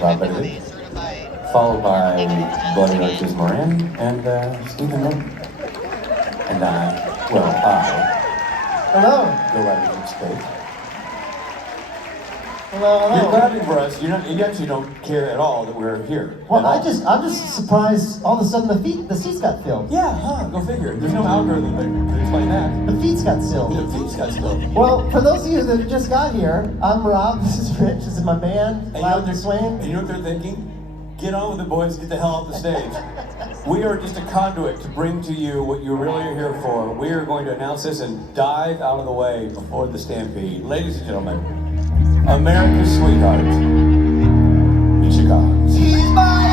Robin, followed by Bloody Arches Moran and Stephen Miller. And I Hello. go right into space. Hello. You're clapping for us. You actually don't care at all that we're here. Well, I'm just surprised. All of a sudden, the seats got filled. Yeah, go figure. There's no algorithm that can explain that. The feet got filled. The feet got filled. Well, for those of you that just got here, I'm Rob. This is Rich. This is my band, Loud and Swing. And you know what they're thinking? Get on with the boys. Get the hell off the stage. We are just a conduit to bring to you what you really are here for. We are going to announce this and dive out of the way before the stampede. Ladies and gentlemen, America's sweetheart, Misha. He's my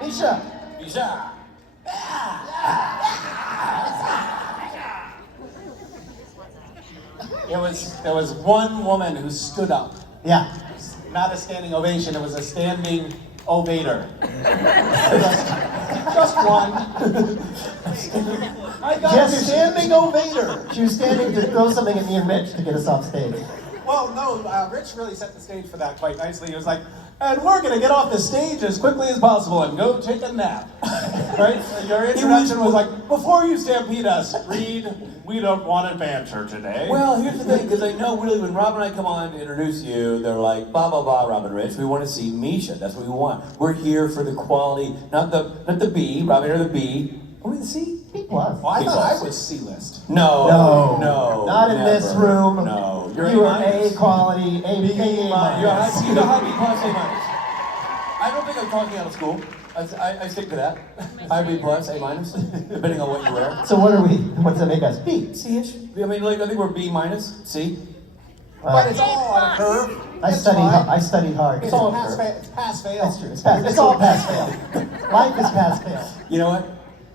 Misha. There was one woman who stood up. Yeah. Not a standing ovation, it was a standing ovator. just one. I got a standing ovator. She was standing to throw something at me and Rich to get us off stage. Well, no, Rich really set the stage for that quite nicely. He was like, and we're going to get off the stage as quickly as possible and go take a nap. Right? Your introduction was like, before you stampede us, Reed, we don't want a banter today. Well, here's the thing, because I know really when Rob and I come on to introduce you, they're like, blah, blah, blah, Rob and Rich, we want to see Misha. That's what we want. We're here for the quality, not the B, Rob and I are the B. Are we the C? B plus. Well, I B thought plus. I was C-list. No. Not in never. this room. No. You are A quality, A B minus. minus. You're high B plus, A minus. I don't think I'm talking out of school. I stick to that. High B plus, A minus, depending on what you wear. So what are we? What's that make us? B. C-ish. I mean, I think we're B minus, C. But it's all on a curve. I studied hard. It's all pass-fail. It's pass-fail. That's true. It's all pass-fail. Life is pass-fail. You know what?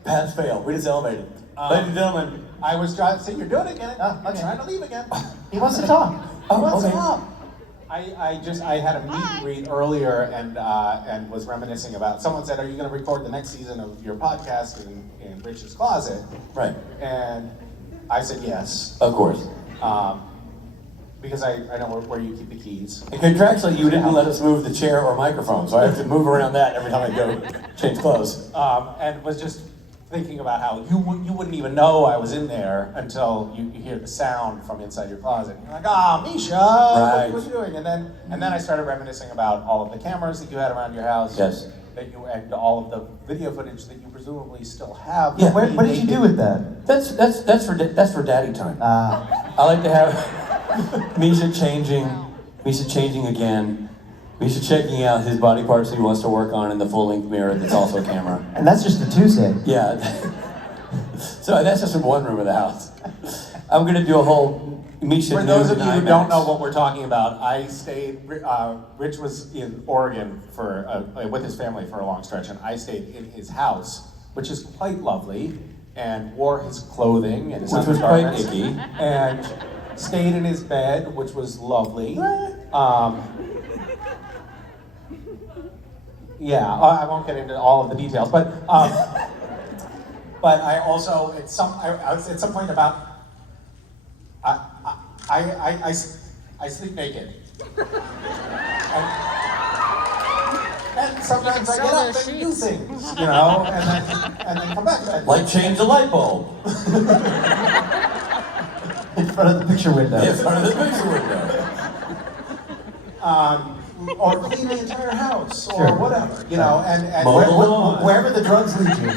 Pass fail. We just elevated. Ladies and gentlemen. I was trying to say, you're doing it again. Okay. You're trying to leave again. He wants to talk. What's okay. up? I had a meet and greet earlier and was reminiscing about, someone said, are you going to record the next season of your podcast in Rich's closet? Right. And I said yes. Of course. Because I know where you keep the keys. And contractually, you didn't let us move the chair or microphone, so I have to move around that every time I go change clothes. And was just thinking about how you wouldn't even know I was in there until you hear the sound from inside your closet. You're like, Misha, Right. what are you doing? And then I started reminiscing about all of the cameras that you had around your house. Yes. And all of the video footage that you presumably still have. Yeah. What did you do with that? That's for daddy time. I like to have Misha changing again. Misha checking out his body parts he wants to work on in the full-length mirror that's also a camera. And that's just a Tuesday. Yeah. So that's just in one room of the house. I'm gonna do a whole Misha. For those of nude you who IMAX. don't know what we're talking about, I stayed. Rich was in Oregon with his family for a long stretch, and I stayed in his house, which is quite lovely, and wore his clothing and his Which was quite undergarments, icky. and stayed in his bed, which was lovely. Yeah, I won't get into all of the details, but I also at some point about I sleep naked, and sometimes I get up and do things, you know, and then come back to bed. Like change the light bulb. In front of the picture window. In front of the picture window. Or clean the entire house, or Sure. whatever, you know, and Mow the lawn. Wherever the drugs lead you.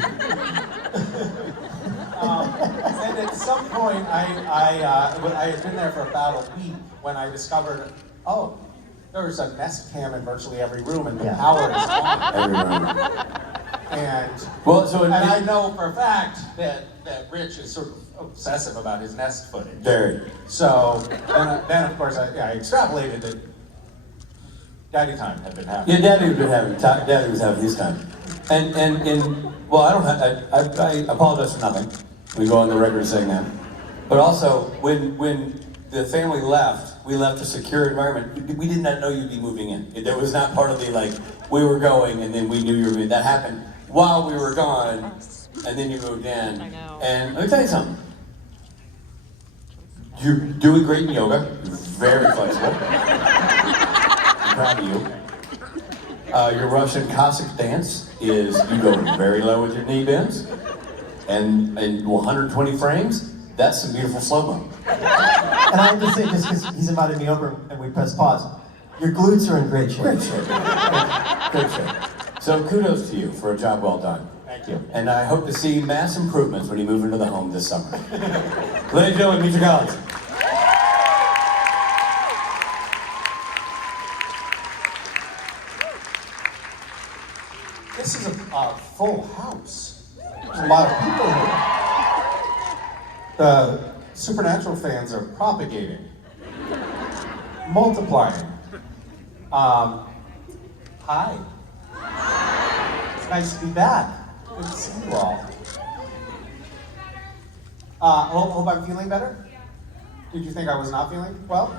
and at some point, I had been there for about a week when I discovered, there's a Nest Cam in virtually every room, and the power is on. Every room. And I know for a fact that Rich is sort of obsessive about his Nest footage. Very. So then of course I extrapolated that. Daddy time had been happening. Yeah, Daddy was having his time. And well, I apologize for nothing. We go on the record saying that. But also, when the family left, we left a secure environment. We did not know you'd be moving in. That was not part of the, like, we were going and then we knew you were moving. That happened while we were gone, and then you moved in. I know. And let me tell you something. You're doing great in yoga. You're very flexible. I'm proud of you. Your Russian Cossack dance is, you go very low with your knee bends, and 120 frames, that's some beautiful slow-mo. And I have to say, just because he's invited me over and we press pause, your glutes are in great shape. Great shape. Great shape. So kudos to you for a job well done. Thank you. And I hope to see mass improvements when you move into the home this summer. Ladies and gentlemen, meet your college. This is a full house. There's a lot of people here. The Supernatural fans are propagating, multiplying. Hi. It's nice to be back. Good to see you all. Hope I'm feeling better. Did you think I was not feeling well?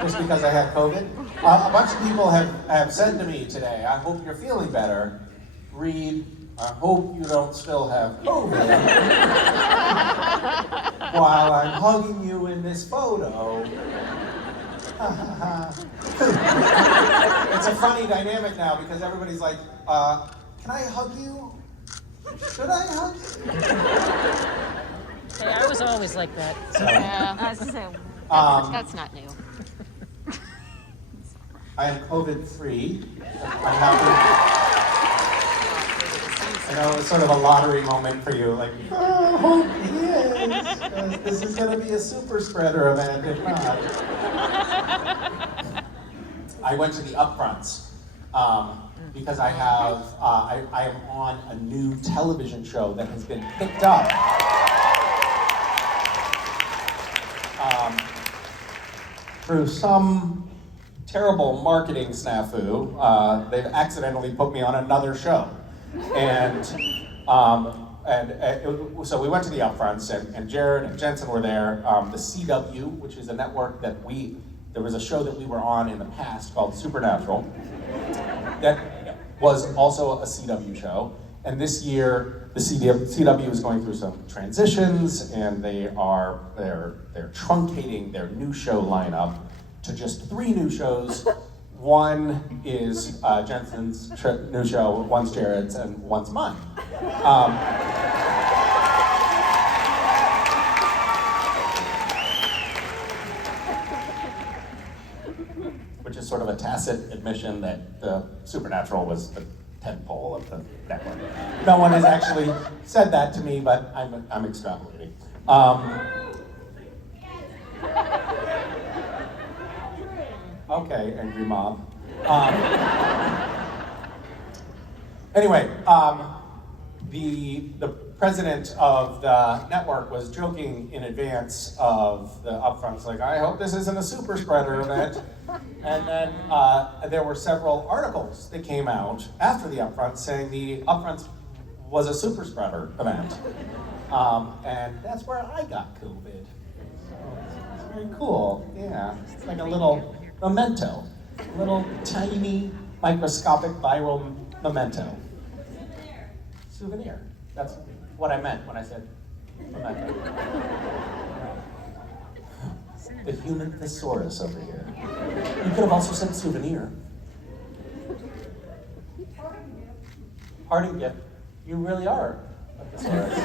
Just because I had COVID? A bunch of people have said to me today, I hope you're feeling better. Reed, I hope you don't still have COVID. While I'm hugging you in this photo. It's a funny dynamic now because everybody's like, can I hug you? Should I hug you? Hey, I was always like that. So. Yeah, I was gonna say, that's not new. I am COVID-free. I'm happy. I know it's sort of a lottery moment for you, like, oh, I hope he is. This is going to be a super spreader event, if not. I went to the upfronts because I have, I am on a new television show that has been picked up. Through some terrible marketing snafu, they've accidentally put me on another show. So we went to the upfronts, and Jared and Jensen were there. The CW, which is a network that there was a show that we were on in the past called Supernatural, that was also a CW show. And this year, the CW is going through some transitions, and they're truncating their new show lineup to just 3 new shows. One is Jensen's new show, one's Jared's, and one's mine. Which is sort of a tacit admission that the Supernatural was the tentpole of the network. No one has actually said that to me, but I'm extrapolating. Okay, angry mob. Anyway, the president of the network was joking in advance of the upfronts, like, I hope this isn't a super spreader event. And then there were several articles that came out after the upfront saying the upfronts was a super spreader event. And that's where I got COVID. It's very cool, yeah. It's like a little memento, a little tiny microscopic viral memento. Souvenir. That's what I meant when I said memento. The human thesaurus over here. You could have also said souvenir. Parting gift. You really are a thesaurus.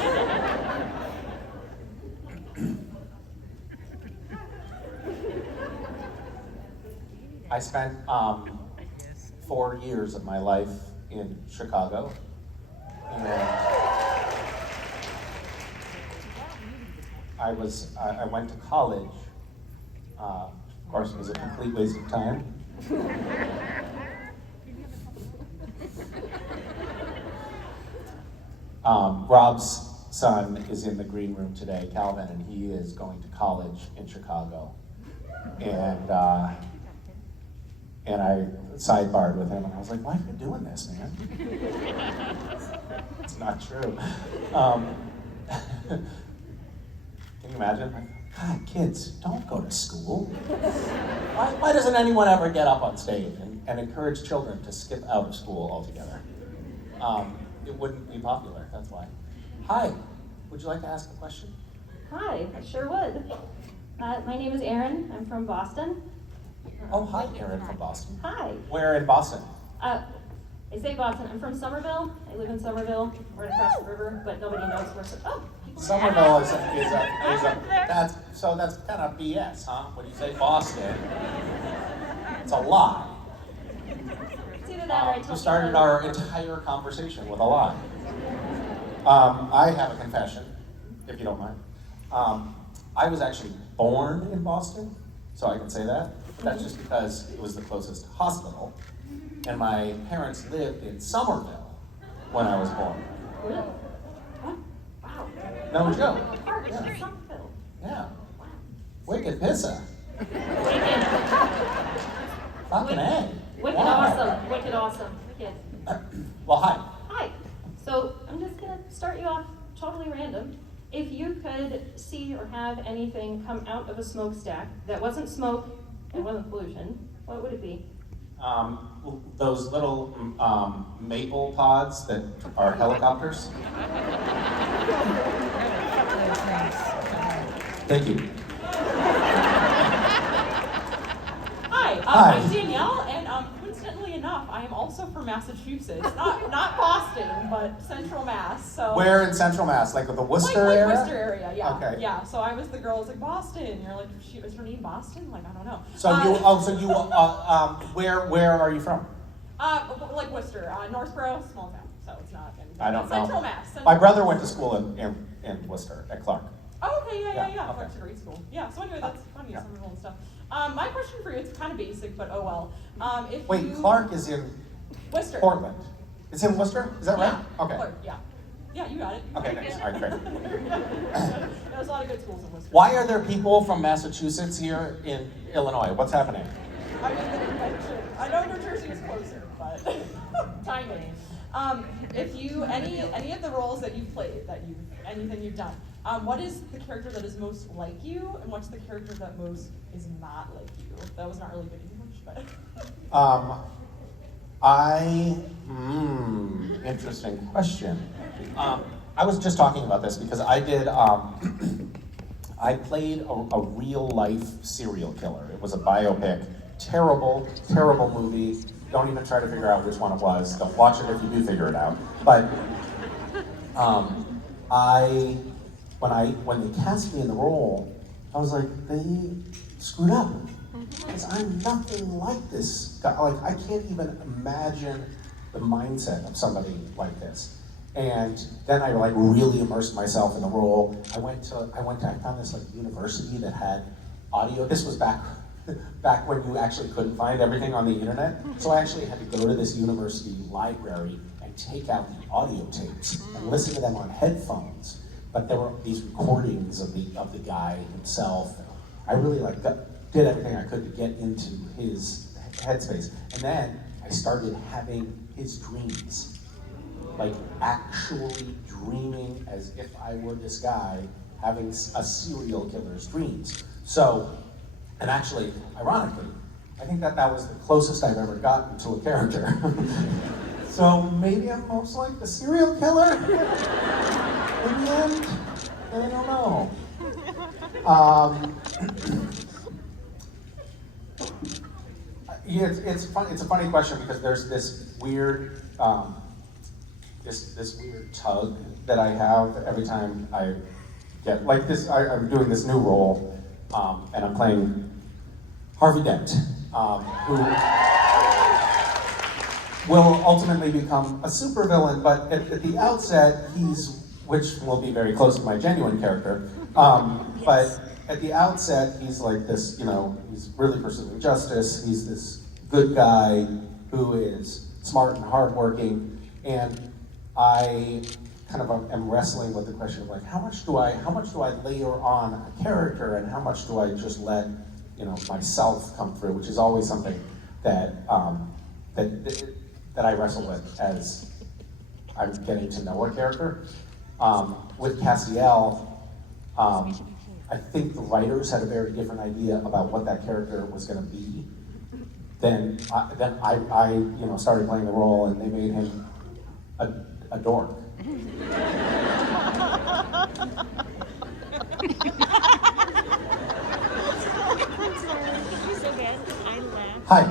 I spent 4 years of my life in Chicago. And I went to college. Of course, it was a complete waste of time. Rob's son is in the green room today, Calvin, and he is going to college in Chicago. And And I sidebarred with him, and I was like, why are you doing this, man? It's not true. Can you imagine? Like, God, kids, don't go to school. Why doesn't anyone ever get up on stage and encourage children to skip out of school altogether? It wouldn't be popular, that's why. Hi, would you like to ask a question? Hi, I sure would. My name is Erin. I'm from Boston. Oh, hi, Erin from Boston. Hi. Where in Boston? I say Boston. I'm from Somerville. I live in Somerville, right across the river, but nobody knows where. Somerville is that's kind of BS, huh? When you say Boston, it's a lie. It's either that or I tell We started people- our entire conversation with a lie. I have a confession, if you don't mind. I was actually born in Boston, so I can say that. That's just because it was the closest hospital, and my parents lived in Somerville when I was born. Really? What? Wow. No joke. Park in Somerville. Yeah. Wicked pizza. Wicked. Fucking A. Wicked Wow. awesome. Wicked awesome. Wicked. Well, hi. Hi. So I'm just gonna start you off totally random. If you could see or have anything come out of a smokestack that wasn't smoke and wasn't pollution, what would it be? Those little maple pods that are helicopters. Thank you. Hi, Hi. I'm Danielle, and coincidentally enough, I am also from Massachusetts. Not Boston, but Central Mass. So Where in Central Mass? Like with the Worcester like area? Worcester area, yeah. Okay. Yeah. So I was the girl who was like Boston. You're like, is her name Boston? Like, I don't know. Where are you from? Like Worcester, Northborough, small town. So it's not anything. I don't know. Central Mass. My brother went to school in Worcester at Clark. Oh, okay, yeah. Yeah, okay. That's a great school. Yeah. So anyway, that's funny. Yeah. Some and stuff. My question for you, it's kind of basic, but oh well. Wait, Clark is in Worcester. Portland. It's in Worcester? Is that right? Yeah. Okay. Clark, yeah. Yeah, you got it. Okay, thanks. All right, great. There's a lot of good schools in Worcester. Why are there people from Massachusetts here in Illinois? What's happening? I mean, the convention. I know New Jersey is closer, but timing. If you any of the roles that you've played, anything you've done, what is the character that is most like you, and what's the character that most is not like you? That was not really good English, but. Interesting question. I was just talking about this because I did, I played a real life serial killer. It was a biopic. Terrible, terrible movie. Don't even try to figure out which one it was. Don't watch it if you do figure it out. But when they cast me in the role, I was like, they screwed up. Because I'm nothing like this guy. Like, I can't even imagine the mindset of somebody like this. And then I like really immersed myself in the role. I found this like university that had audio. This was back when you actually couldn't find everything on the internet. So I actually had to go to this university library and take out the audio tapes and listen to them on headphones. But there were these recordings of the guy himself. I really did everything I could to get into his headspace. And then I started having his dreams. Like actually dreaming as if I were this guy having a serial killer's dreams. So, and actually, ironically, I think that was the closest I've ever gotten to a character. So maybe I'm most like the serial killer in the end. I don't know. Yeah, it's fun. It's a funny question because there's this weird, this weird tug that I have every time I get like this. I'm doing this new role, and I'm playing Harvey Dent, who will ultimately become a supervillain. But at the outset, which will be very close to my genuine character. But at the outset, he's like this, he's really pursuing justice. He's this good guy who is smart and hardworking. And I kind of am wrestling with the question of like, how much do I layer on a character and how much do I just let, myself come through, which is always something that that I wrestle with as I'm getting to know a character. With Castiel, I think the writers had a very different idea about what that character was going to be. Then I started playing the role, and they made him a dork. Hi.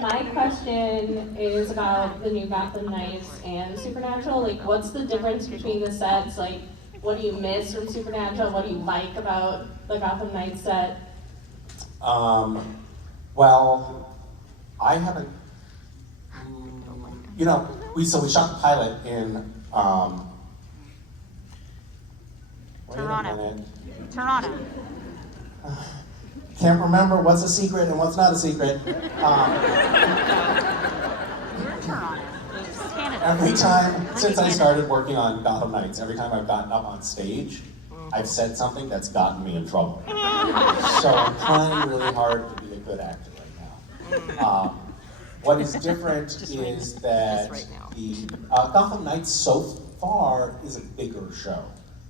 My question is about the new Gotham Knights and Supernatural. Like, what's the difference between the sets? Like, what do you miss from Supernatural? What do you like about the Gotham Knights set? Well, I haven't. We shot the pilot in. Wait Toronto. a minute. Toronto. Can't remember what's a secret and what's not a secret. We're Toronto. It's Canada. Every time since I started working on Gotham Knights, every time I've gotten up on stage, I've said something that's gotten me in trouble. So I'm trying really hard to be a good actor right now. What is different is that the Gotham Knights so far is a bigger show.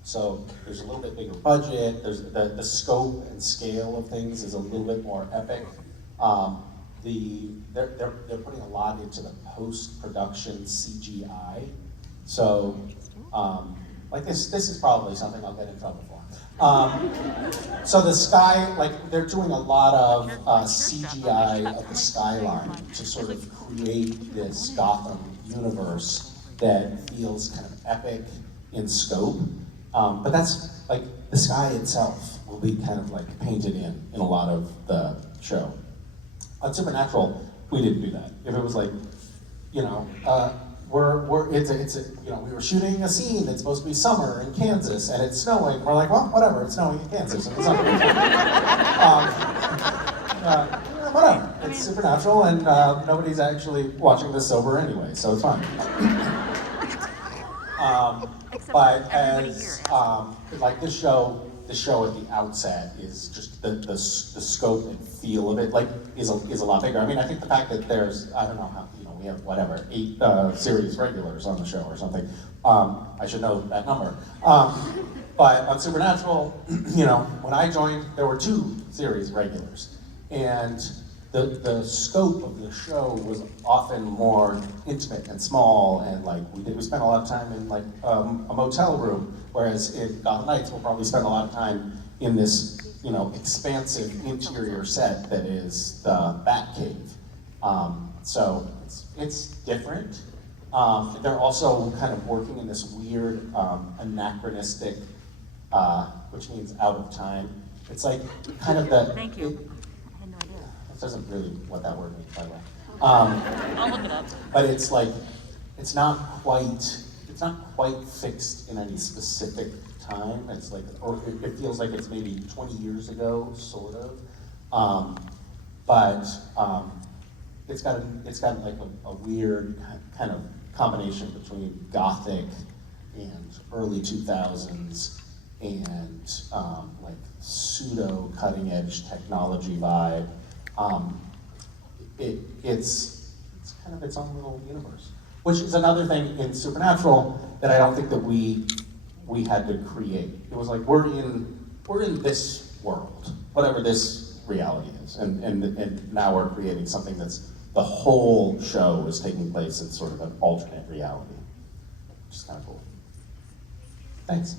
So there's a little bit bigger budget. There's the scope and scale of things is a little bit more epic. They're putting a lot into the post-production CGI. So like this is probably something I'll get in trouble for. So the sky, like they're doing a lot of CGI of the skyline to sort of create this Gotham universe that feels kind of epic in scope. But that's like the sky itself will be kind of like painted in a lot of the show. On Supernatural, we didn't do that. If it was like, we were shooting a scene that's supposed to be summer in Kansas and it's snowing. We're like, well, whatever, it's snowing in Kansas. It's summer. Whatever, it's Supernatural and nobody's actually watching this sober anyway, so it's fine. But as like this show at the outset is just the scope and feel of it is a lot bigger. I mean, I think the fact that there's we have 8 series regulars on the show or something. I should know that number. But on Supernatural, when I joined, there were 2 series regulars, and the scope of the show was often more intimate and small, and we spent a lot of time in a motel room, whereas in Gotham Knights we'll probably spend a lot of time in this expansive interior set that is the Batcave. So it's different. They're also kind of working in this weird anachronistic, which means out of time. It's like kind of the. Thank you. That doesn't really what that word means, by the way. I'll look it up. But it's like it's not quite fixed in any specific time. It's like, or it feels like it's maybe 20 years ago, sort of. But it's got like a weird kind of combination between Gothic and early 2000s and like pseudo cutting edge technology vibe. It's kind of its own little universe, which is another thing in Supernatural that I don't think that we had to create. It was like we're in this world, whatever this reality is, and now we're creating something that's the whole show is taking place in sort of an alternate reality, which is kind of cool. Thanks.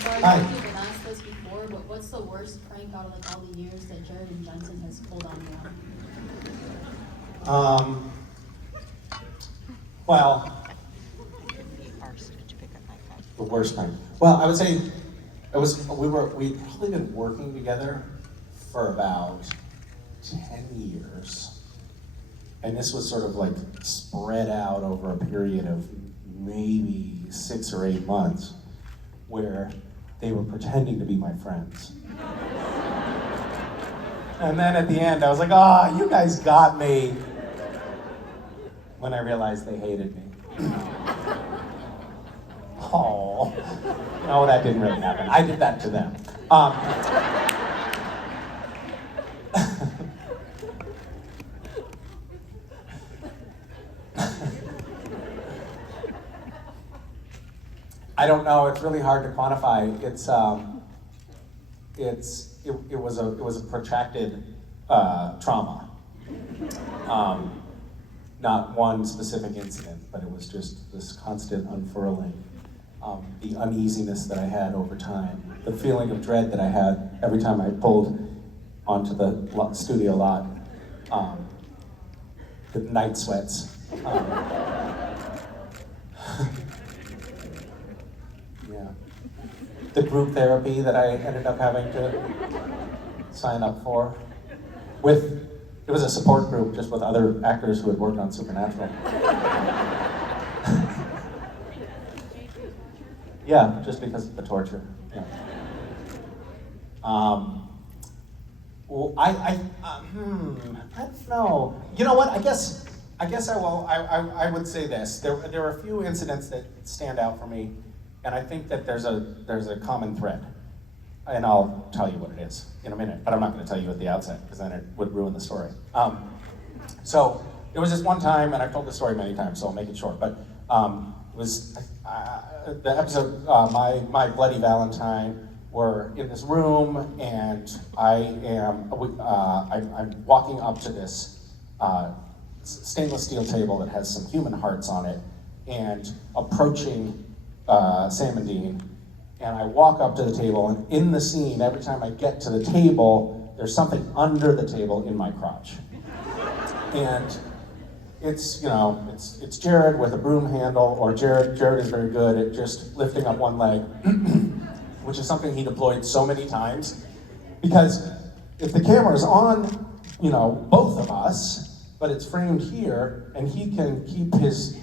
So I Hi. know you've been asked this before, but what's the worst prank out of all the years that Jared and Jensen has pulled on you? Well, the worst prank. Well, I would say we'd probably been working together for about 10 years. And this was sort of like spread out over a period of maybe 6 or 8 months where they were pretending to be my friends. And then at the end, I was like, oh, you guys got me. When I realized they hated me. Oh, no, that didn't really happen. I did that to them. Um, I don't know. It's really hard to quantify. It was a protracted trauma. Not one specific incident, but it was just this constant unfurling. The uneasiness that I had over time, the feeling of dread that I had every time I pulled onto the studio lot, the night sweats. Yeah. The group therapy that I ended up having to sign up for. It was a support group just with other actors who had worked on Supernatural. Yeah, just because of the torture. Yeah. Well, I don't know. You know what? I guess I will. I would say this. There are a few incidents that stand out for me, and I think that there's a common thread. And I'll tell you what it is in a minute, but I'm not going to tell you at the outset because then it would ruin the story. So there was this one time, and I've told the story many times, so I'll make it short. But it was the episode my Bloody Valentine. We're in this room, and I'm walking up to this stainless steel table that has some human hearts on it, and approaching Sam and Dean. And I walk up to the table, and in the scene, every time I get to the table, there's something under the table in my crotch. And it's Jared with a broom handle, or Jared is very good at just lifting up one leg, which is something he deployed so many times. Because if the camera is on, both of us, but it's framed here, and he can keep his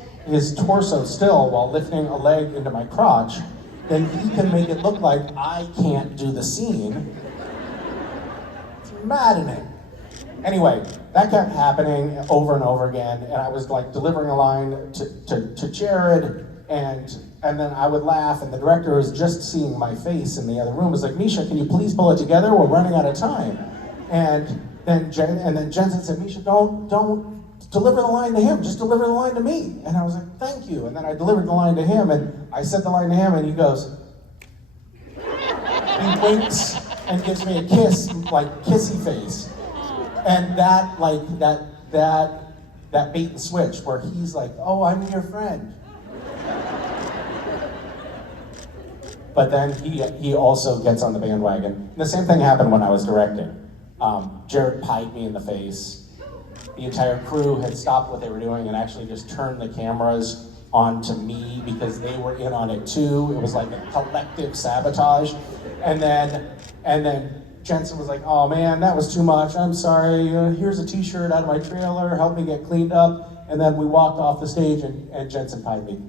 torso still while lifting a leg into my crotch, then he can make it look like I can't do the scene. It's maddening. Anyway, that kept happening over and over again, and I was like delivering a line to Jared, and then I would laugh, and the director was just seeing my face in the other room. Was like, Misha, can you please pull it together? We're running out of time. And then Jensen said, Misha, don't deliver the line to him, just deliver the line to me. And I was like, thank you. And then I delivered the line to him, and I said the line to him, and he goes, he winks and gives me a kiss, like kissy face. And that bait and switch where he's like, oh, I'm your friend. But then he also gets on the bandwagon. The same thing happened when I was directing. Jared pied me in the face. The entire crew had stopped what they were doing and actually just turned the cameras onto me because they were in on it too. It was like a collective sabotage. And then Jensen was like, oh man, that was too much. I'm sorry, here's a t-shirt out of my trailer, help me get cleaned up. And then we walked off the stage and Jensen pied me.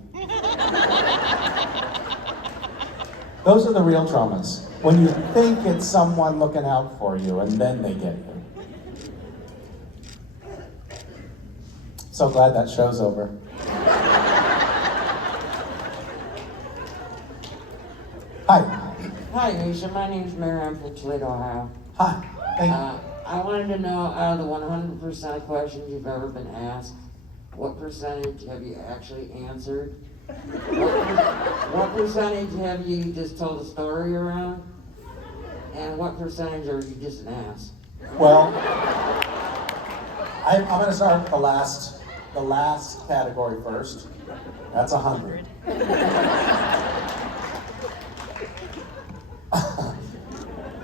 Those are the real traumas. When you think it's someone looking out for you and then they get you. So glad that show's over. Hi. Hi, Misha. My name's Mary. I'm from Toledo, Ohio. Hi. Thank you. I wanted to know, out of the 100% questions you've ever been asked, what percentage have you actually answered? What percentage have you just told a story around? And what percentage are you just an ass? Well, I'm going to start with the last category first. That's 100.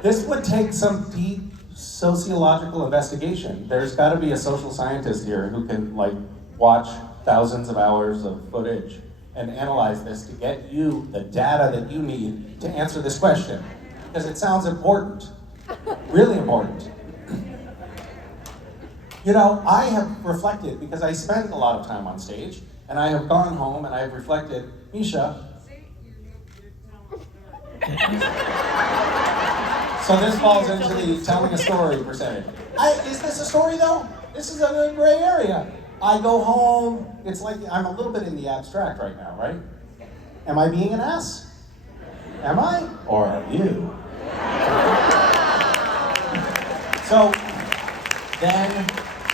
This would take some deep sociological investigation. There's got to be a social scientist here who can watch thousands of hours of footage and analyze this to get you the data that you need to answer this question. Because it sounds important, really important. I have reflected, because I spend a lot of time on stage, and I have gone home and I have reflected, Misha. So this falls into the telling a story percentage. Is this a story though? This is a gray area. I go home, it's like I'm a little bit in the abstract right now, right? Am I being an ass? Am I? Or are you? So then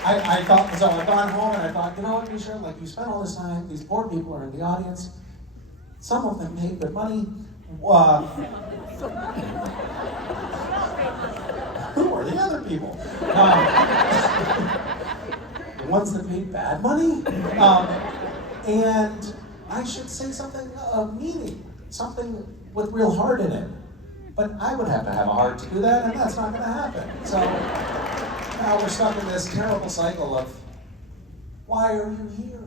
I thought, so I've gone home and I thought, you know what, Misha, like you spent all this time, these poor people are in the audience, some of them paid good money. Who are the other people? The ones that paid bad money? And I should say something of meaning, something with real heart in it. But I would have to have a heart to do that, and that's not going to happen. So now we're stuck in this terrible cycle of, why are you here?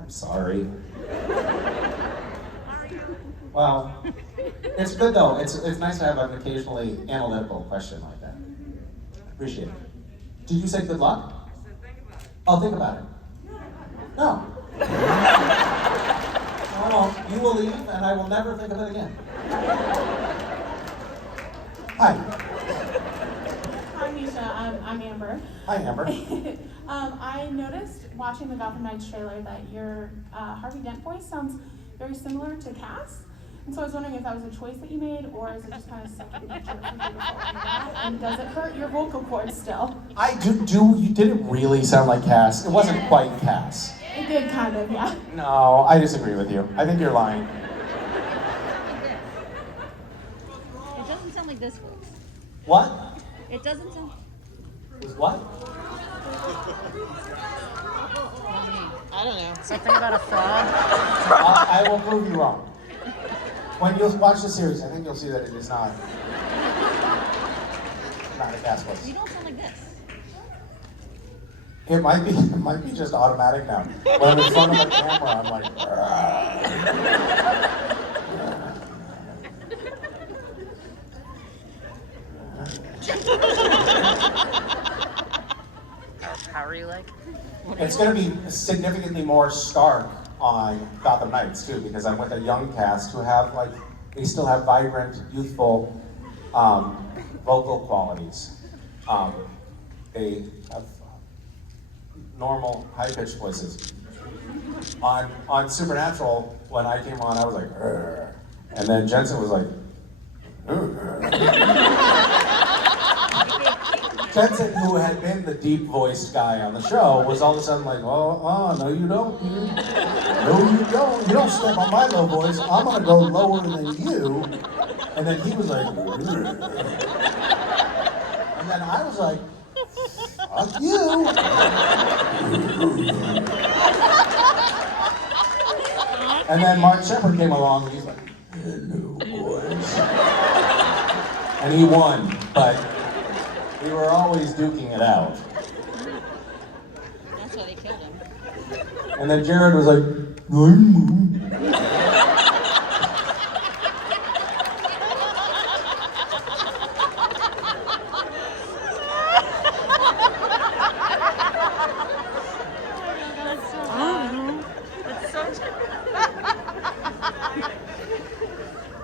I'm sorry. Well, it's good though. It's nice to have an occasionally analytical question like that. Appreciate it. Did you say good luck? I'll think about it. No. No, you will leave and I will never think of it again. Hi. Hi, Misha. I'm Amber. Hi, Amber. I noticed watching the Gotham Nights trailer that your Harvey Dent voice sounds very similar to Cass. And so I was wondering if that was a choice that you made, or is it just kind of second nature for you to fall into that? And does it hurt your vocal cords still? I you didn't really sound like Cass. It wasn't quite Cass. It did kind of, yeah. No, I disagree with you. I think you're lying. It doesn't sound like this voice. What? It doesn't sound. Was what? I don't know. Something about a frog? I will prove you wrong. When you watch the series, I think you'll see that it is not a Cass voice. You don't sound like this. It might be just automatic now. When I'm in front of a camera, I'm like, How are you like? It's going to be significantly more stark on Gotham Nights too, because I'm with a young cast who have they still have vibrant, youthful vocal qualities. They have normal, high-pitched voices. On Supernatural, when I came on, I was like, "Arr." And then Jensen was like, Jensen, who had been the deep-voiced guy on the show, was all of a sudden like, no you don't. No you don't. You don't step on my low voice. I'm gonna go lower than you. And then he was like, and then I was like, fuck you. And then Mark Shepard came along and he's like, hello boys. And he won, but we were always duking it out. That's why they killed him. And then Jared was like,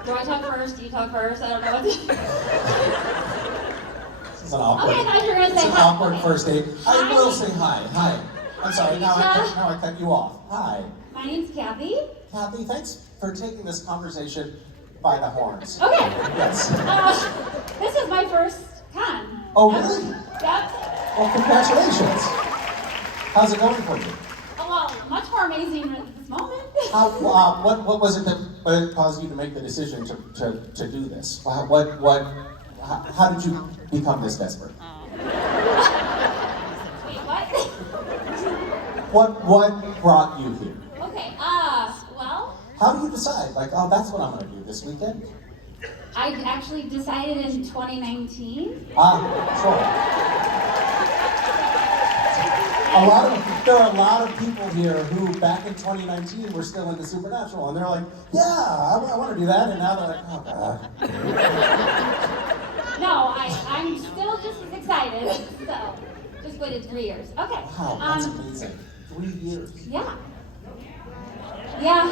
Do I talk first? Do you talk first? I don't know what to This is an awkward, Okay, I thought you were gonna say it's an hi. awkward Okay. first date. I Hi. will say hi. Hi. I'm sorry, now Misha. I cut you off. Hi. My name's Kathy. Kathy, thanks for taking this conversation by the horns. Okay. Yes. This is my first con. Oh, really? Yep. Well, congratulations. How's it going for you? Oh, well, much more amazing at this moment. What was it that caused you to make the decision to do this? How did you become this desperate? Wait, what? What brought you here? Okay, well, How do you decide? Like, oh, that's what I'm going to do this weekend? I actually decided in 2019. Sure. There are a lot of people here who, back in 2019, were still into Supernatural, and they're like, yeah, I want to do that, and now they're like, oh, God. No, I'm still just as excited. So, just waited 3 years. Okay. Wow, that's amazing. 3 years. Yeah. Yeah.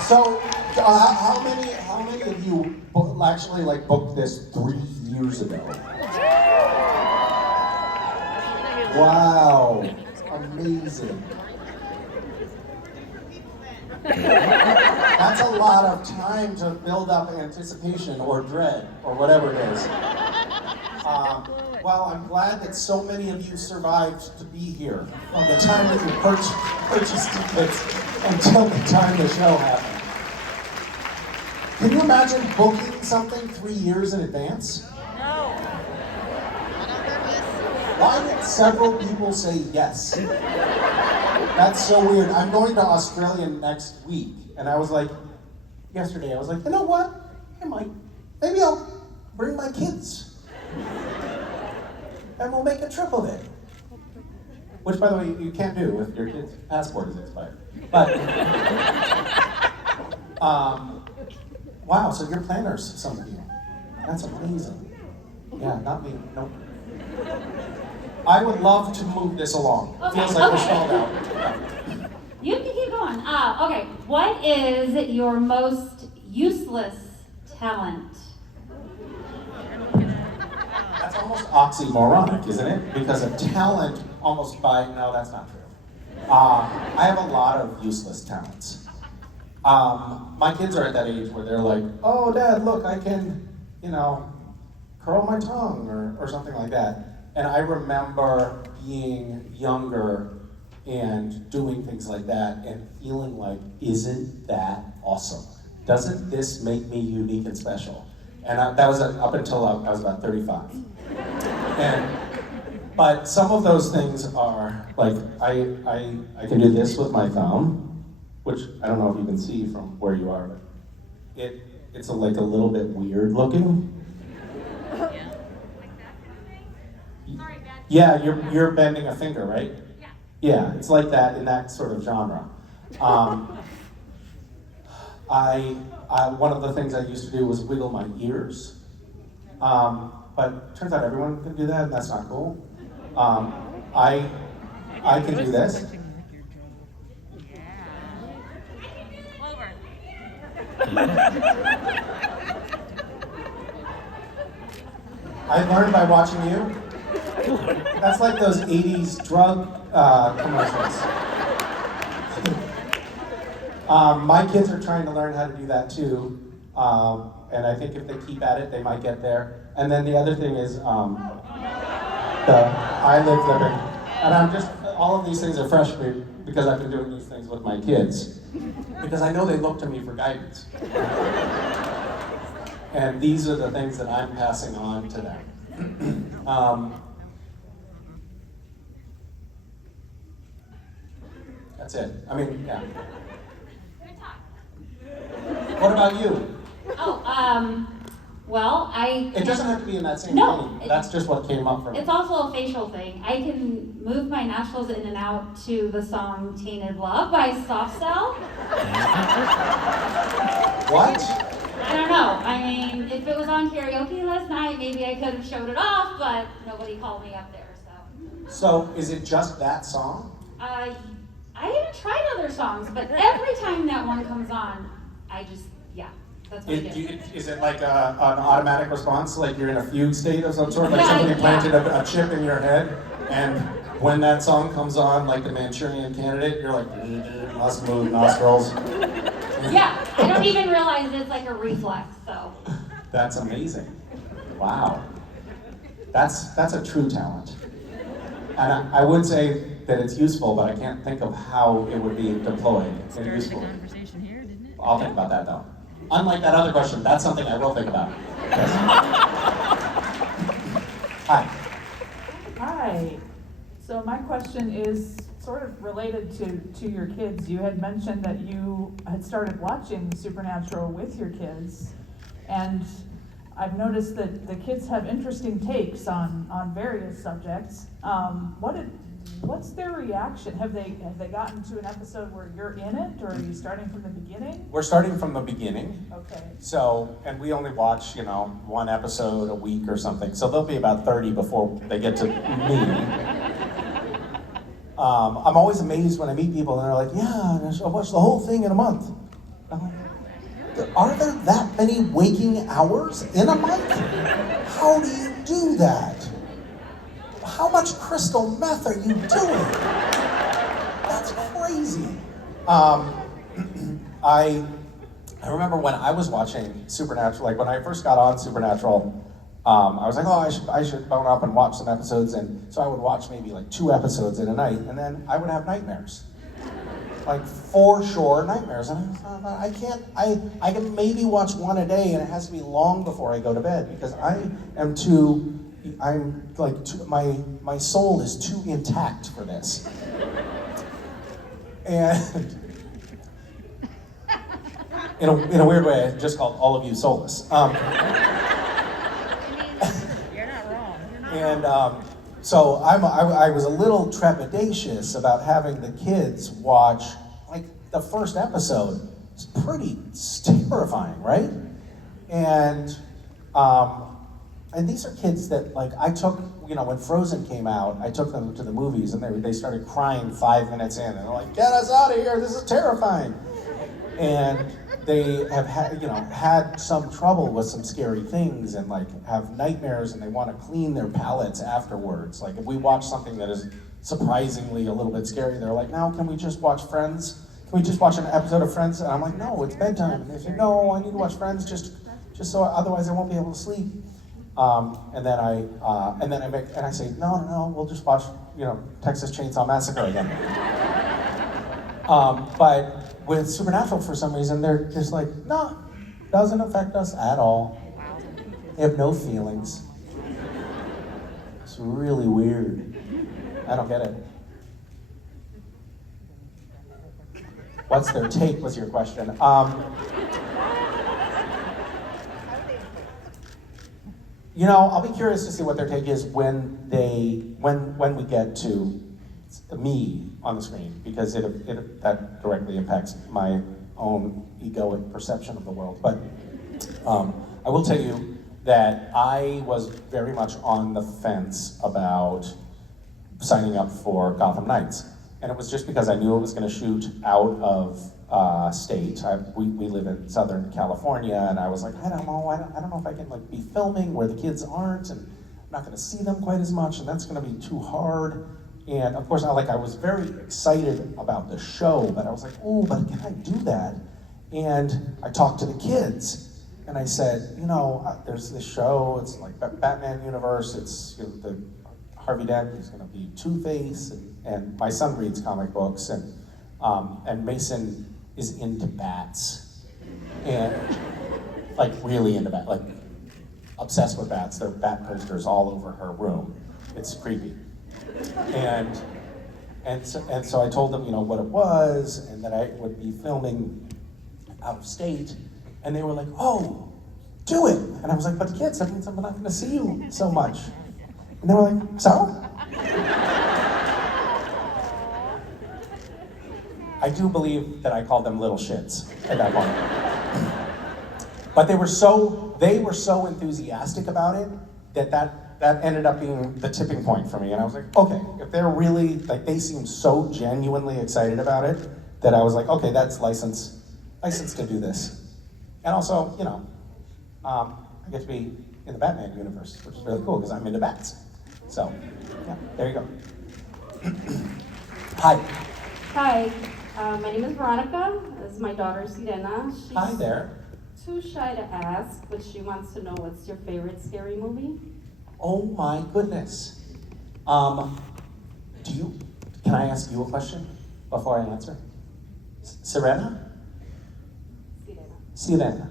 So, how many of you actually booked this 3 years ago? Wow, amazing. That's a lot of time to build up anticipation or dread or whatever it is. Well, I'm glad that so many of you survived to be here from the time that you purchased tickets until the time the show happened. Can you imagine booking something 3 years in advance? No. Why did several people say yes? That's so weird. I'm going to Australia next week, and I was like, yesterday, I was like, you know what? Maybe I'll bring my kids. And we'll make a trip of it. Which, by the way, you can't do if your kid's passport is expired. But, wow, so you're planners, some of you. That's amazing. Yeah, not me, nope. I would love to move this along. Okay, Feels like we're okay. stalled out. You can keep going. Okay, what is your most useless talent? That's almost oxymoronic, isn't it? Because a talent almost no, that's not true. I have a lot of useless talents. My kids are at that age where they're like, oh, Dad, look, I can, curl my tongue or something like that. And I remember being younger and doing things like that and feeling like, isn't that awesome? Doesn't this make me unique and special? And that was up until I was about 35. But some of those things are, like, I can do this with my thumb, which I don't know if you can see from where you are, but it's like a little bit weird looking. Yeah, you're bending a finger, right? Yeah, it's like that in that sort of genre. One of the things I used to do was wiggle my ears. But it turns out everyone can do that, and that's not cool. I can do this. I learned by watching you. That's like those 80s drug commercials. My kids are trying to learn how to do that too. And I think if they keep at it, they might get there. And then the other thing is the eyelid flipping. And all of these things are fresh for me because I've been doing these things with my kids. Because I know they look to me for guidance. And these are the things that I'm passing on to them. That's it. I mean, yeah. What about you? Well, It doesn't have to be in that same No, vein. That's just what came up for me. It's also a facial thing. I can move my nostrils in and out to the song Tainted Love by Soft Cell. What? I don't know. I mean, if it was on karaoke last night, maybe I could have showed it off, but nobody called me up there, so. So, is it just that song? I haven't tried other songs, but every time that one comes on, that's what I do. Is it like an automatic response? Like you're in a fugue state of some sort? Like Yeah, somebody yeah. planted a chip in your head, and when that song comes on, like the Manchurian Candidate, you're like, must move nostrils. Yeah, I don't even realize it's like a reflex, so. That's amazing. Wow. That's a true talent. And I would say that it's useful, but I can't think of how it would be deployed and useful. I'll think about that though. Unlike that other question, that's something I will think about. Yes. Hi. Hi. So my question is sort of related to your kids. You had mentioned that you had started watching Supernatural with your kids, and I've noticed that the kids have interesting takes on various subjects. What's their reaction? Have they gotten to an episode where you're in it, or are you starting from the beginning? We're starting from the beginning. Okay. So, and we only watch, one episode a week or something. So there'll be about 30 before they get to me. I'm always amazed when I meet people and they're like, yeah, I watched the whole thing in a month. I'm like, are there that many waking hours in a month? How do you do that? How much crystal meth are you doing? That's crazy. I remember when I was watching Supernatural, like when I first got on Supernatural, I was like, oh, I should bone up and watch some episodes, and so I would watch maybe like 2 episodes in a night, and then I would have nightmares. Like for sure nightmares, and I can't, I can maybe watch 1 a day, and it has to be long before I go to bed, because my soul is too intact for this. And in a weird way, I just called all of you soulless. You're not wrong. And so I was a little trepidatious about having the kids watch, like the first episode. It's pretty terrifying, right? And these are kids that, like, I took, when Frozen came out, I took them to the movies, and they started crying 5 minutes in, and they're like, get us out of here, this is terrifying. And they have had some trouble with some scary things, and like have nightmares, and they want to clean their palates afterwards. Like if we watch something that is surprisingly a little bit scary, they're like, now can we just watch Friends? Can we just watch an episode of Friends? And I'm like, no, it's bedtime. And they say, no, I need to watch Friends just so otherwise I won't be able to sleep. And then I say, no, we'll just watch, Texas Chainsaw Massacre again. But with Supernatural, for some reason, they're just like, no, doesn't affect us at all. They have no feelings. It's really weird. I don't get it. What's their take was your question. I'll be curious to see what their take is when we get to me on the screen, because that directly impacts my own egoic perception of the world. But I will tell you that I was very much on the fence about signing up for Gotham Knights. And it was just because I knew it was going to shoot out of state. We live in Southern California, and I was like, I don't know if I can be filming where the kids aren't, and I'm not going to see them quite as much, and that's going to be too hard. And of course, I was very excited about the show, but I was like, oh, but can I do that? And I talked to the kids, and I said, there's this show, it's like Batman universe, it's the Harvey Dent is going to be Two-Face, and my son reads comic books, and Mason is into bats, and really into bats, obsessed with bats. There are bat posters all over her room. It's creepy. And so I told them, what it was, and that I would be filming out of state, and they were like, oh, do it. And I was like, but kids, that means I'm not gonna see you so much. And they were like, so? I do believe that I called them little shits at that point. But they were so enthusiastic about it that ended up being the tipping point for me. And I was like, okay, if they're really, they seem so genuinely excited about it, that I was like, okay, that's license to do this. And also, I get to be in the Batman universe, which is really cool, because I'm into bats. So, yeah, there you go. Hi. Hi, my name is Veronica. This is my daughter, Sirena. She's Hi there. too shy to ask, but she wants to know what's your favorite scary movie? Oh my goodness. Can I ask you a question before I answer? Sirena? Sirena.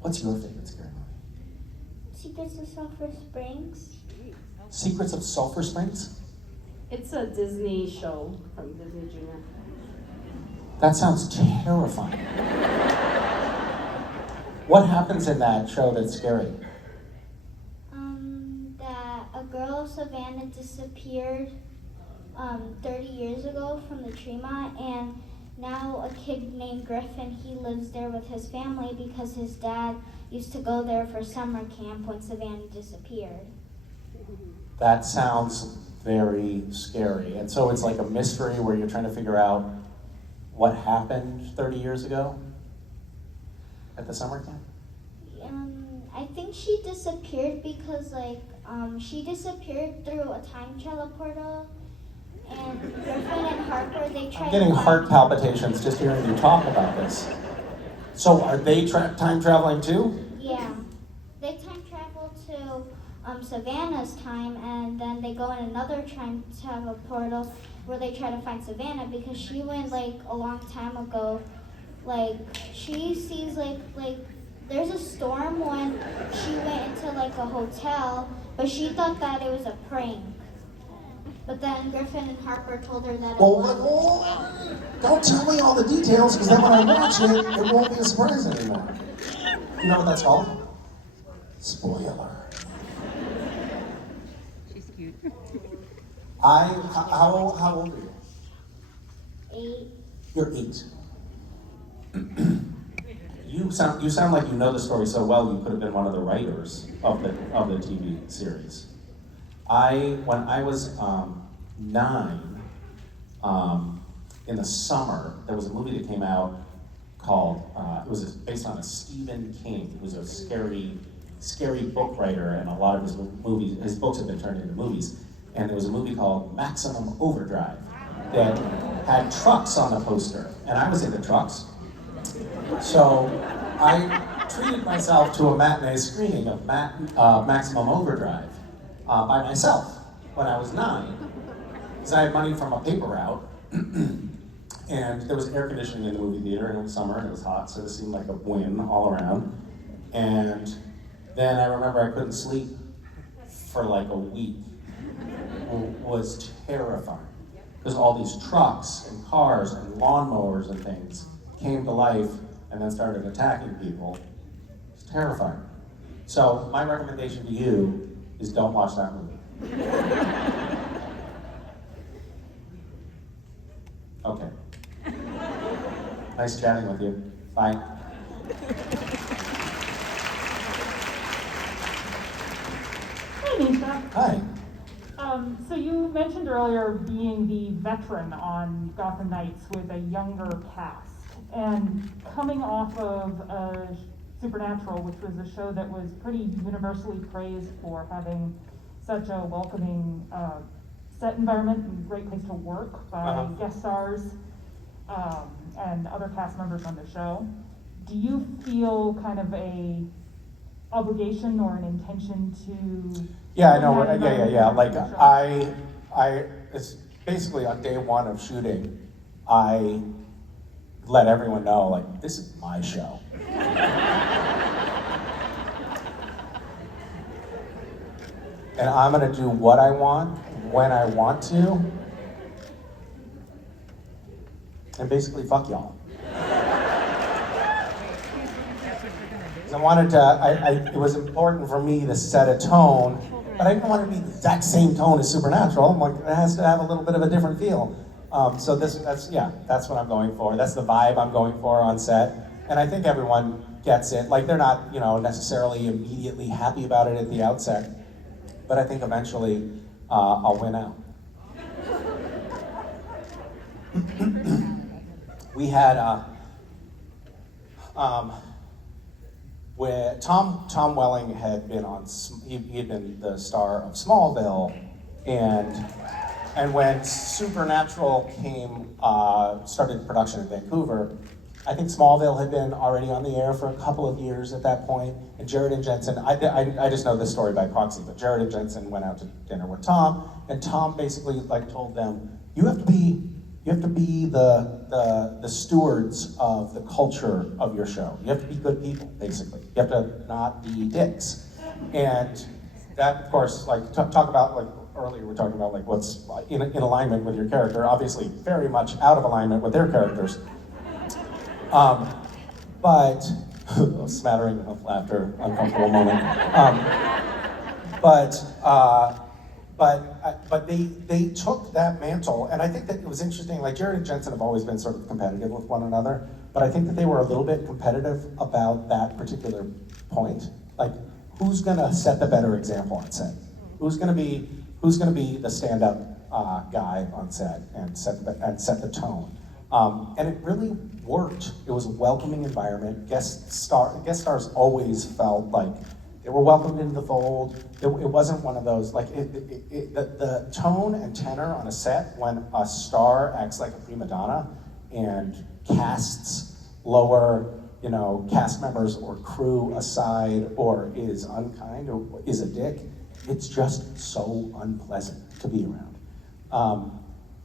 What's your favorite scary movie? Secrets of Sulphur Springs. Secrets of Sulphur Springs? It's a Disney show from Disney Junior. That sounds terrifying. What happens in that show that's scary? That a girl, Savannah, disappeared 30 years ago from the Tremont, and now a kid named Griffin, he lives there with his family because his dad used to go there for summer camp when Savannah disappeared. That sounds very scary. And so it's like a mystery where you're trying to figure out what happened 30 years ago at the summer camp? I think she disappeared because she disappeared through a time teleporter, and Griffin and Harper, they tried I'm getting heart palpitations just hearing you talk about this. So are they time traveling too? Yeah. They time travel to Savannah's time, and then they go in another time travel portal where they try to find Savannah because she went like a long time ago. Like she sees like there's a storm when she went into like a hotel, but she thought that it was a prank. But then Griffin and Harper told her that it wasn't. Don't tell me all the details, because then when I watch it, it won't be a surprise anymore. You know what that's called? Spoiler. She's cute. How old are you? 8. You're 8. You sound like you know the story so well. You could have been one of the writers of the TV series. When I was 9, in the summer, there was a movie that came out called, it was based on a Stephen King. He was a scary book writer, and a lot of his books have been turned into movies. And there was a movie called Maximum Overdrive that had trucks on the poster, and I was into trucks. So I treated myself to a matinee screening of Maximum Overdrive by myself when I was 9, because I had money from a paper route, and there was air conditioning in the movie theater, and it was summer, and it was hot, so it seemed like a win all around. And then I remember I couldn't sleep for like a week. It was terrifying, because all these trucks and cars and lawnmowers and things came to life and then started attacking people. It's terrifying. So my recommendation to you is don't watch that movie. Okay. Nice chatting with you. Bye. Hi, Misha. Hi. So you mentioned earlier being the veteran on Gotham Knights with a younger cast, and coming off of Supernatural, which was a show that was pretty universally praised for having such a welcoming set environment and great place to work by guest stars and other cast members on the show. Do you feel kind of a obligation or an intention to? Yeah, I know. Yeah. Like it's basically on day 1 of shooting, I let everyone know, like, this is my show. And I'm gonna do what I want, when I want to, and basically fuck y'all. I wanted to, it was important for me to set a tone, but I didn't want it to be the exact same tone as Supernatural. I'm like, it has to have a little bit of a different feel. So that's what I'm going for. That's the vibe I'm going for on set. And I think everyone gets it. Like, they're not, necessarily immediately happy about it at the outset, but I think eventually I'll win out. We had, where Tom Welling had been on, he had been the star of Smallville, and when Supernatural started production in Vancouver, I think Smallville had been already on the air for a couple of years at that point, and Jared and Jensen, I just know this story by proxy, but Jared and Jensen went out to dinner with Tom, and Tom basically told them, you have to be the stewards of the culture of your show. You have to be good people, basically. You have to not be dicks. And that, of course, talk about, earlier we were talking about, what's in alignment with your character, obviously very much out of alignment with their characters. But, a smattering of laughter, uncomfortable moment. But they took that mantle, and I think that it was interesting, Jared and Jensen have always been sort of competitive with one another, but I think that they were a little bit competitive about that particular point. Who's gonna set the better example on set? Who's gonna be the stand-up guy on set and set the tone? And it really worked. It was a welcoming environment. Guest stars always felt like they were welcomed into the fold. It wasn't one of those, the tone and tenor on a set when a star acts like a prima donna and casts lower cast members or crew aside, or is unkind, or is a dick. It's just so unpleasant to be around.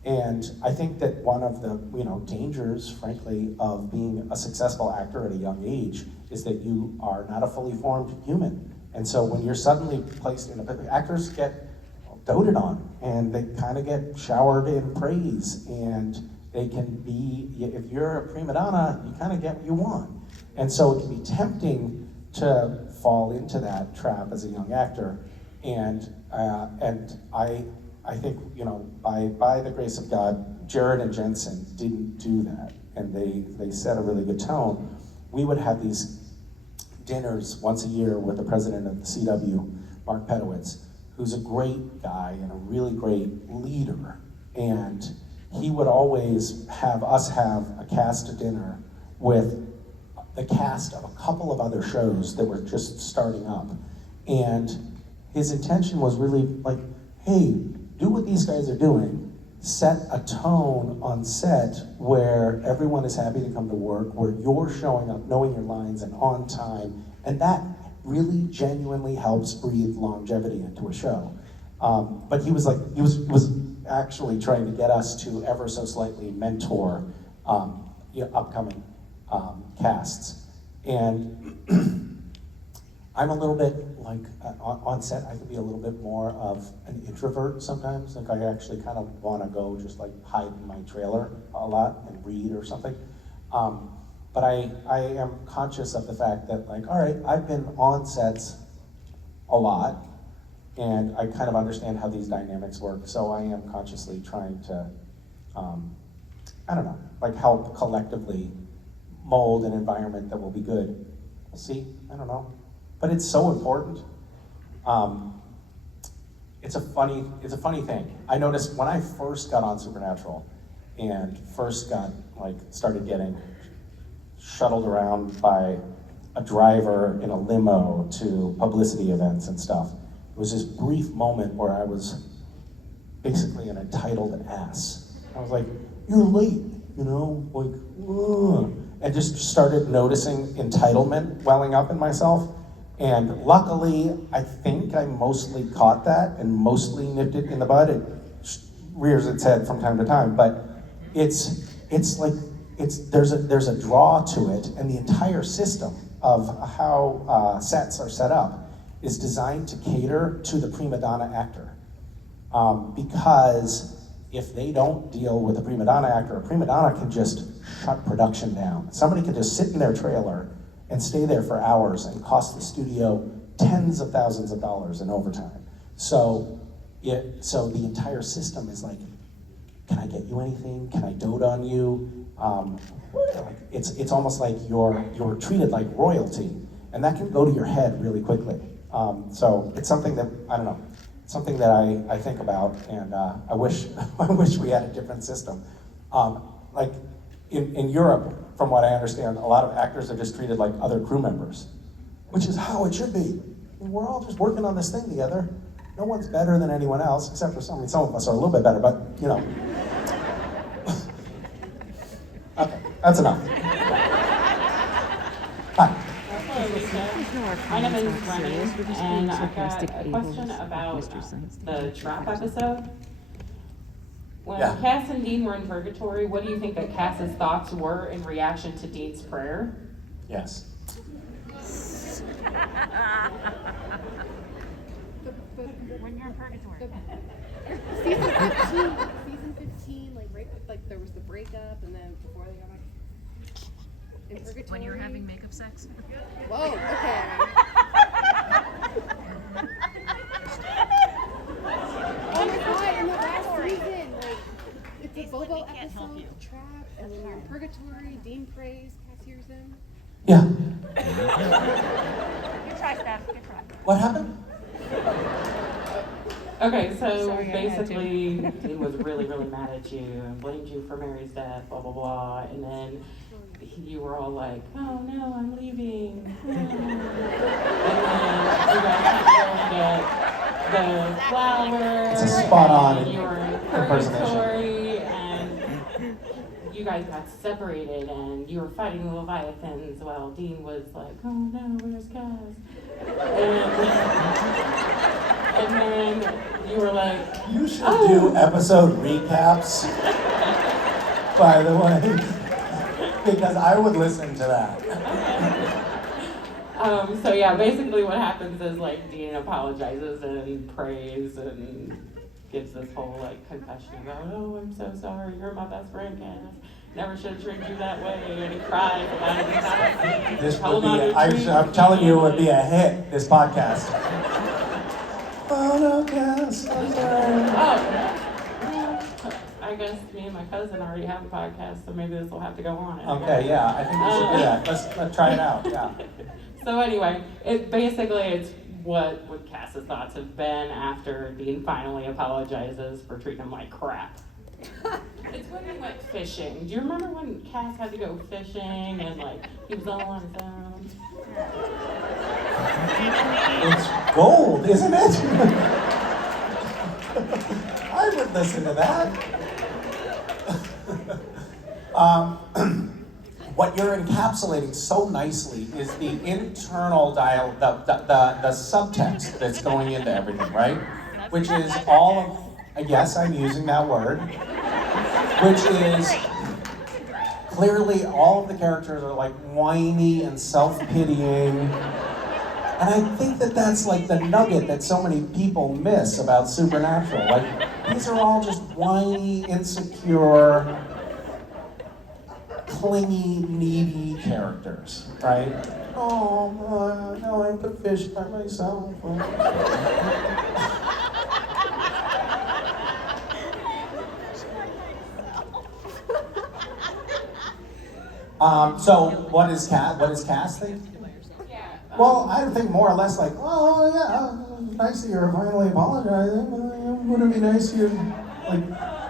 And I think that one of the dangers, frankly, of being a successful actor at a young age is that you are not a fully formed human. And so when you're suddenly placed in actors get doted on, and they kind of get showered in praise, and they can be, if you're a prima donna, you kind of get what you want. And so it can be tempting to fall into that trap as a young actor. And I think, by the grace of God, Jared and Jensen didn't do that, and they set a really good tone. We would have these dinners once a year with the president of the CW, Mark Pedowitz, who's a great guy and a really great leader. And he would always have us have a cast dinner with the cast of a couple of other shows that were just starting up. And his intention was really like, hey, do what these guys are doing. Set a tone on set where everyone is happy to come to work, where you're showing up, knowing your lines, and on time. And that really genuinely helps breathe longevity into a show. But he was actually trying to get us to ever so slightly mentor upcoming casts. And I'm a little bit like, on set, I can be a little bit more of an introvert sometimes. Like I actually kind of want to go just like hide in my trailer a lot and read or something. But I am conscious of the fact that like, all right, I've been on sets a lot, and I kind of understand how these dynamics work, so I am consciously trying to, I don't know, like help collectively mold an environment that will be good. We'll see, I don't know. But it's so important. It's a funny thing. I noticed when I first got on Supernatural and first started getting shuttled around by a driver in a limo to publicity events and stuff. It was this brief moment where I was basically an entitled ass. I was like, you're late, like, ugh. And just started noticing entitlement welling up in myself. And luckily, I think I mostly caught that and mostly nipped it in the bud. It rears its head from time to time, but there's a draw to it, and the entire system of how sets are set up is designed to cater to the prima donna actor. Because if they don't deal with a prima donna actor, a prima donna can just shut production down. Somebody can just sit in their trailer and stay there for hours and cost the studio tens of thousands of dollars in overtime. So the entire system is like, can I get you anything? Can I dote on you? It's almost like you're treated like royalty, and that can go to your head really quickly. So it's something that, I don't know, something that I think about, and I wish we had a different system. Like in Europe, from what I understand, a lot of actors are just treated like other crew members, which is how it should be. I mean, we're all just working on this thing together. No one's better than anyone else, except for some of us are a little bit better, but Okay, that's enough. Hi. My name is Remy, and I've got a question about the trap episode. When Cass and Dean were in Purgatory, what do you think that Cass's thoughts were in reaction to Dean's prayer? Yes. When you're in Purgatory. Season 15, like there was the breakup, and then before they got back in Purgatory. When you were having makeup sex. Whoa, okay. Oh my god, in the last season, it's a Bobo episode, trap, and then you're in Purgatory, Dean prays, Cass hears him. Yeah. Good try, Steph. Good try. What happened? Okay, so basically, he was really, really mad at you and blamed you for Mary's death, blah, blah, blah. And then you were all like, oh no, I'm leaving. And then you guys kept going to the flowers. It's a spot on and you were in Purgatory, and you guys got separated and you were fighting the Leviathans while Dean was like, oh no, where's Cass? And then you were like, You should do episode recaps, by the way, because I would listen to that. So yeah, basically what happens is like Dean apologizes and prays and gives this whole like confession about, oh, I'm so sorry, you're my best friend, Cass. Never should have treated you that way, and he cries about it. This would be, I'm telling you, it would be a hit, this podcast. Oh no, Cass, I'm sorry. Oh, I guess me and my cousin already have a podcast, so maybe this will have to go on. Okay, yeah, I think we should do that. Let's try it out, yeah. So anyway, it's what Cass's thoughts have been after Dean finally apologizes for treating him like crap. It's when he went fishing. Do you remember when Cass had to go fishing and like he was all on his own? It's gold, isn't it? I would listen to that. What you're encapsulating so nicely is the internal dialogue, the subtext that's going into everything, right? Which is all of, yes, I'm using that word, which is clearly all of the characters are like whiny and self-pitying. And I think that that's like the nugget that so many people miss about Supernatural. Like, these are all just whiny, insecure, clingy, needy characters, right? Oh, now I have to fish by myself. So what is Cass think? Well, I think more or less like, oh yeah, nice that you're finally apologizing. Would it be nice if you like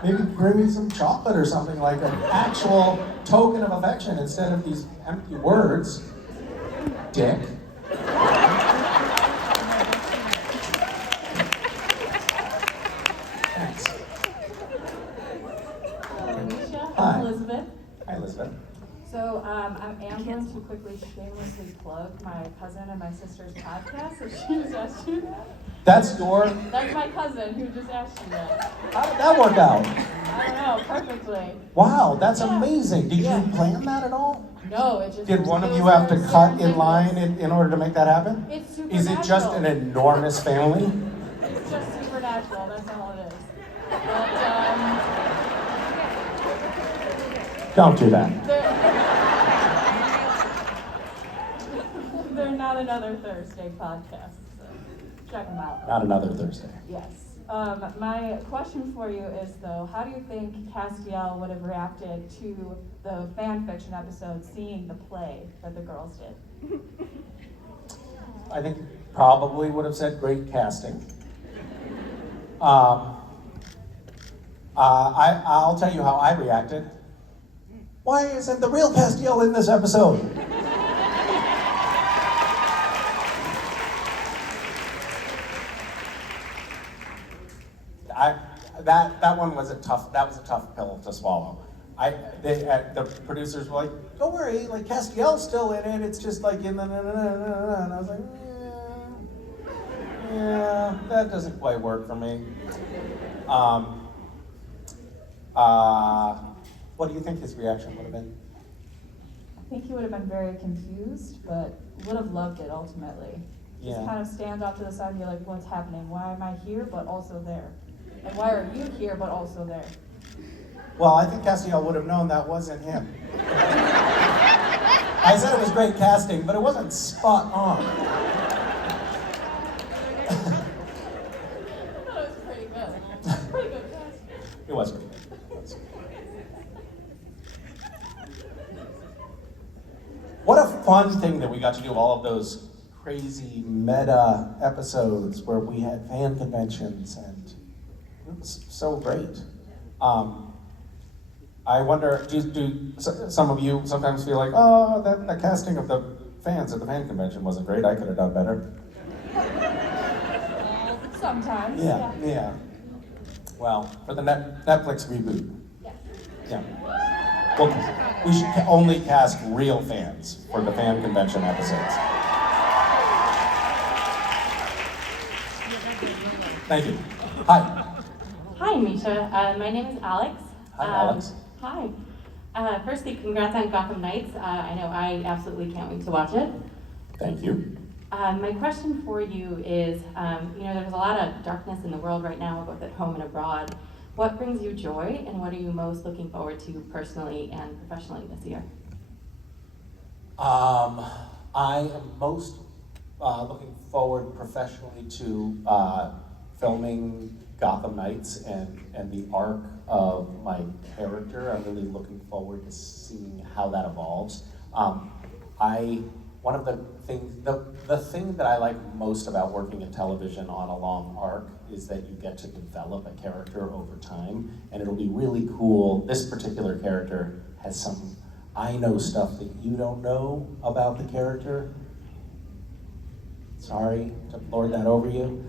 maybe bring me some chocolate or something, like an actual token of affection instead of these empty words, dick. Thanks. Misha, Hi. I'm Elizabeth. Hi, Elizabeth. So I am going to quickly shamelessly plug my cousin and my sister's podcast. So she just asked you that. That's my cousin who just asked you that. How did that work out? I don't know, perfectly. Wow, that's amazing. Did you plan that at all? No, it just. Did one of you have to cut in line in order to make that happen? It's Is it just an enormous family? It's just supernatural. That's all it is. But Don't do that. they're not another Thursday podcast. So check them out. Not another Thursday. Yes. My question for you is, though, how do you think Castiel would have reacted to the fan fiction episode seeing the play that the girls did? I think probably would have said great casting. I'll tell you how I reacted. Why isn't the real Castiel in this episode? That was a tough pill to swallow. The producers were like, don't worry, like Castiel's still in it, it's just like in the and I was like, yeah, that doesn't quite work for me. What do you think his reaction would have been? I think he would have been very confused, but would have loved it ultimately. Just kind of stand off to the side and be like, what's happening? Why am I here, but also there? And why are you here, but also there? Well, I think Castiel would have known that wasn't him. I said it was great casting, but it wasn't spot on. I thought it was pretty good. Pretty good casting. It was pretty good. What a fun thing that we got to do all of those crazy meta episodes where we had fan conventions, and it was so great. I wonder, do some of you sometimes feel like, oh, the casting of the fans at the fan convention wasn't great, I could have done better? Sometimes. Yeah. Well, for the Netflix reboot. Yeah. Well, we should only cast real fans for the fan convention episodes. Thank you. Hi. Hi, Misha. My name is Alex. Hi, Alex. Hi. Firstly, congrats on Gotham Nights. I know I absolutely can't wait to watch it. Thank you. My question for you is, there's a lot of darkness in the world right now, both at home and abroad. What brings you joy, and what are you most looking forward to personally and professionally this year? I am most looking forward professionally to filming Gotham Nights and the arc of my character. I'm really looking forward to seeing how that evolves. One of the things, the thing that I like most about working in television on a long arc is that you get to develop a character over time, and it'll be really cool. This particular character has some I know stuff that you don't know about the character. Sorry to lord that over you.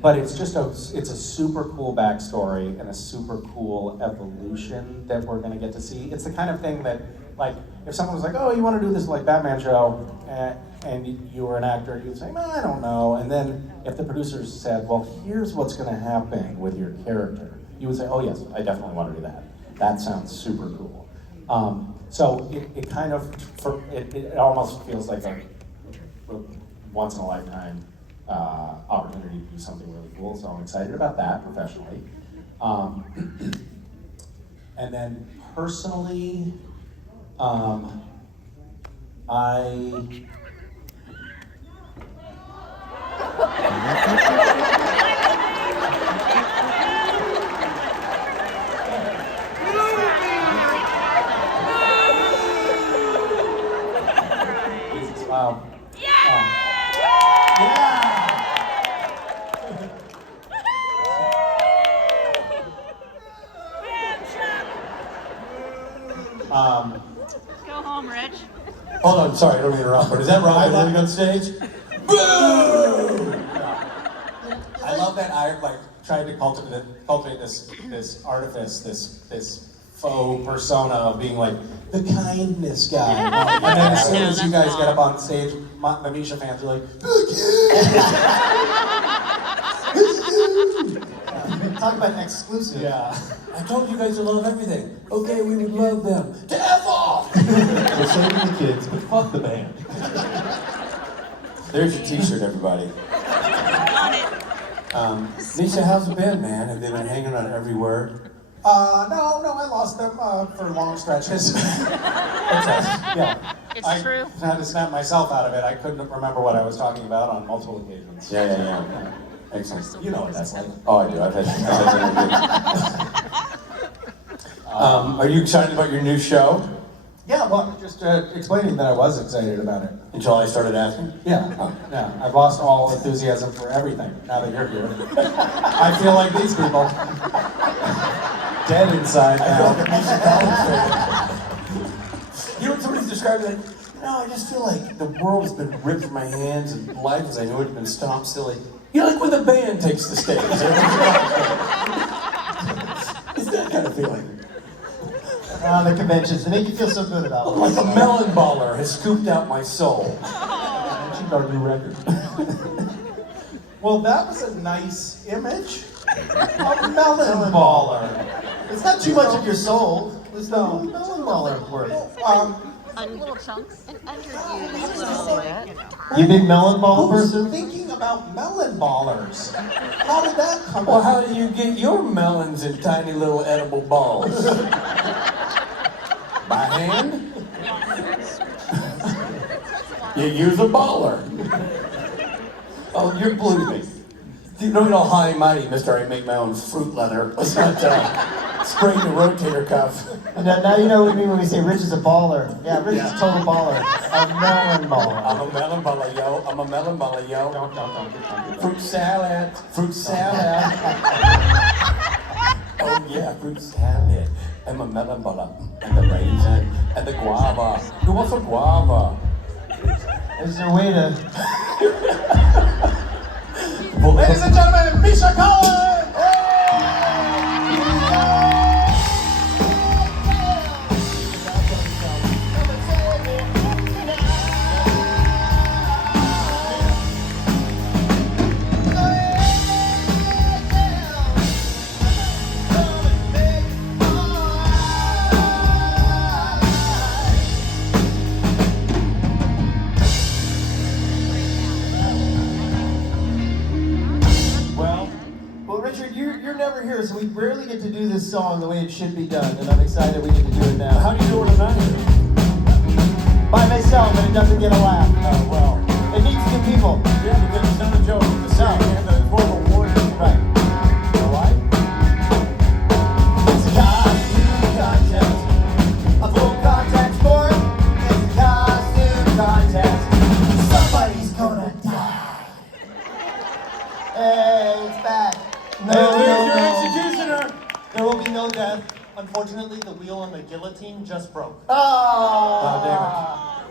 But it's just it's a super cool backstory and a super cool evolution that we're gonna get to see. It's the kind of thing that, like, if someone was like, oh, you wanna do this like Batman show, and you were an actor, you'd say, I don't know. And then if the producers said, well, here's what's gonna happen with your character, you would say, oh yes, I definitely wanna do that. That sounds super cool. So it kind of, it almost feels like a once in a lifetime opportunity to do something really cool. So I'm excited about that professionally. And then personally, wow. Go home, Rich. Hold on, sorry, I don't mean to interrupt, but is that Robin living on stage? Boo! I love that I tried to cultivate this artifice, this faux persona of being like the kindness guy. And then as soon as you guys get up on stage, the Misha fans are like, Talk about exclusive. yeah. I told you guys to love everything. Okay, we would love them. To F off! We're saving the kids, but fuck the band. There's your t-shirt, everybody. Misha, how's it been, man? Have they been hanging on every word? No, I lost them for long stretches. It's true. I had to snap myself out of it. I couldn't remember what I was talking about on multiple occasions. Yeah. Excellent. You know what that's like. Oh, I do. I've had Are you excited about your new show? Yeah, well, I'm just explaining that I was excited about it. Until I started asking? Yeah, I've lost all enthusiasm for everything now that you're here. I feel like these people. Dead inside now. You know what somebody's described it? I just feel like the world has been ripped from my hands and life as I know it has been stopped silly. You know, like when the band takes the stage. It's that kind of feeling. The conventions, they make you feel so good about it. Like a melon baller has scooped out my soul. Mentioned our new record. Well, that was a nice image. A melon baller. It's not too much of your soul. There's no melon baller worth. Little chunks and underused. You big melon ball Who's person? thinking about melon ballers? How did that come Well, up? how do you get your melons in tiny little edible balls? By hand? You use a baller. Oh, you're believing me. You don't know high and mighty, mister. I make my own fruit leather. Let's not spring the rotator cuff. Now you know what we mean when we say Rich is a baller. Yeah, Rich is a total baller. A melon baller. I'm a melon baller, yo. I'm a melon baller, yo. Don't. Fruit salad. Fruit salad. Oh yeah, fruit salad. I'm a melon baller. And the raisin. And the guava. Who wants a guava? Is there a way to... Ladies and gentlemen, Misha Collins! Richard, you're never here, so we rarely get to do this song the way it should be done, and I'm excited we get to do it now. How do you do it tonight? By myself, and it doesn't get a laugh. Oh, well. It needs two people. Yeah, because it's not a joke. It's a song. And the more of a warrior. Right. You know why? It's a costume contest. A full contact sport. It's a costume contest. Somebody's gonna die. Hey, it's back. Hey, there's your executioner. There will be no death. Unfortunately, the wheel on the guillotine just broke. Oh,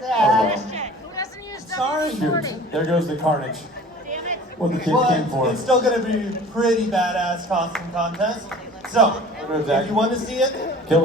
damn it. Who doesn't use Sorry. Shoot. There goes the carnage. Damn it. What the kids But came for. it's still going to be a pretty badass costume contest. So, if you want to see it, Kill it.